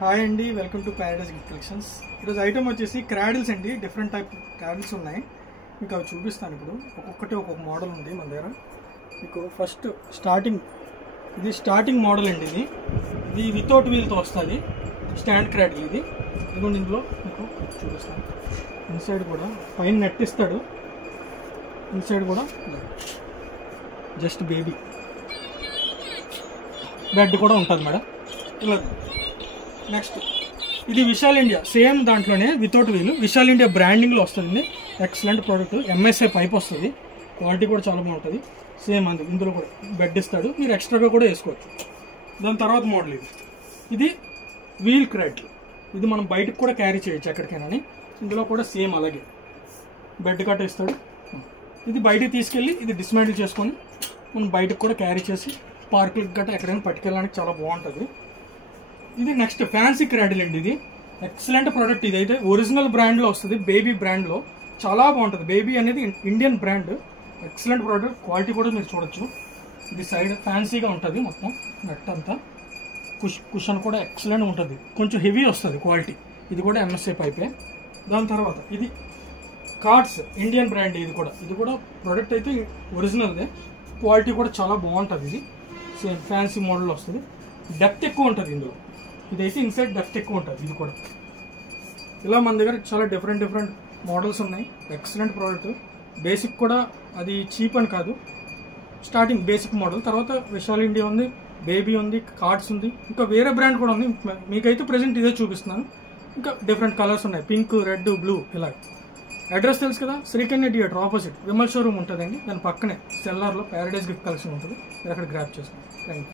Hi అండి, welcome to Paradise gift collections. ఈరోజు item వచ్చేసి క్రాడిల్స్ అండి. డిఫరెంట్ టైప్ క్రాడిల్స్ ఉన్నాయి, మీకు అవి చూపిస్తాను. ఇప్పుడు ఒక్కొక్కటి ఒక్కొక్క మోడల్ ఉంది మన దగ్గర. మీకు ఫస్ట్ ఇది స్టార్టింగ్ మోడల్ అండి. ఇది వితౌట్ వీల్తో వస్తుంది, స్టాండ్ క్రాడిల్. ఇదిగోండి, ఇందులో మీకు చూపిస్తాను. ఇన్సైడ్ కూడా పైన నెట్ ఇస్తాడు, ఇన్సైడ్ కూడా జస్ట్ బేబీ బెడ్ కూడా ఉంటుంది మేడం. ఇలా నెక్స్ట్ ఇది విశాల్ ఇండియా, సేమ్ దాంట్లోనే వితౌట్ వీల్, విశాల్ ఇండియా బ్రాండింగ్లో వస్తుంది. ఎక్సలెంట్ ప్రోడక్ట్, ఎంఎస్ఐ పైప్ వస్తుంది, క్వాలిటీ కూడా చాలా బాగుంటుంది. సేమ్ అంది, ఇందులో కూడా బెడ్ ఇస్తాడు, మీరు ఎక్స్ట్రాగా కూడా వేసుకోవచ్చు. దాని తర్వాత మోడల్ ఇది వీల్ క్రాడిల్. ఇది మనం బయటకు కూడా క్యారీ చేయొచ్చు ఎక్కడికైనా. ఇందులో కూడా సేమ్ అలాగే బెడ్ కట్ ఇస్తాడు. ఇది బయటకు తీసుకెళ్ళి ఇది డిస్మాంటిల్ చేసుకొని మనం బయటకు కూడా క్యారీ చేసి పార్కులకు గట్రా ఎక్కడైనా పట్టుకెళ్ళడానికి చాలా బాగుంటుంది. ఇది నెక్స్ట్ ఫ్యాన్సీ క్రాడిల్ అండి. ఇది ఎక్సలెంట్ ప్రోడక్ట్. ఇదైతే ఒరిజినల్ బ్రాండ్లో వస్తుంది, బేబీ బ్రాండ్లో. చాలా బాగుంటుంది. బేబీ అనేది Indian brand. Excellent product, quality కూడా మీరు చూడొచ్చు. ఇది సైడ్ ఫ్యాన్సీగా ఉంటుంది, మొత్తం నెట్ అంతా. కుషన్ కూడా ఎక్సలెంట్ ఉంటుంది, కొంచెం హెవీ వస్తుంది క్వాలిటీ. ఇది కూడా ఎంఎస్ఐ పైపే. దాని తర్వాత ఇది కార్డ్స్, ఇండియన్ బ్రాండ్. ఇది కూడా ప్రోడక్ట్ అయితే ఒరిజినల్దే, క్వాలిటీ కూడా చాలా బాగుంటుంది. ఇది సేమ్ ఫ్యాన్సీ మోడల్ వస్తుంది, డెప్త్ ఎక్కువ ఉంటుంది ఇందులో. ఇదైతే ఇన్సైడ్ డెప్త్ ఎక్కువ ఉంటుంది. ఇది కూడా ఇలా మన దగ్గర చాలా డిఫరెంట్ మోడల్స్ ఉన్నాయి. Excellent product. బేసిక్ కూడా అది చీప్ అని కాదు, స్టార్టింగ్ బేసిక్ మోడల్. తర్వాత విశాల్ ఇండియా ఉంది, బేబీ ఉంది, కార్డ్స్ ఉంది, ఇంకా వేరే బ్రాండ్ కూడా ఉంది. మీకైతే ప్రెజెంట్ ఇదే చూపిస్తున్నాను. ఇంకా డిఫరెంట్ కలర్స్ ఉన్నాయి, పింక్, రెడ్, బ్లూ ఇలా. అడ్రస్ తెలుసు కదా, Srikanya theatre opposite Vimal showroom ఉంటుందండి. దాని పక్కనే సెల్లార్లో ప్యారడైజ్ గిఫ్ట్ కలెక్షన్ ఉంటుంది, మీరు అక్కడ గ్రాప్ చేసుకోండి. Thank you.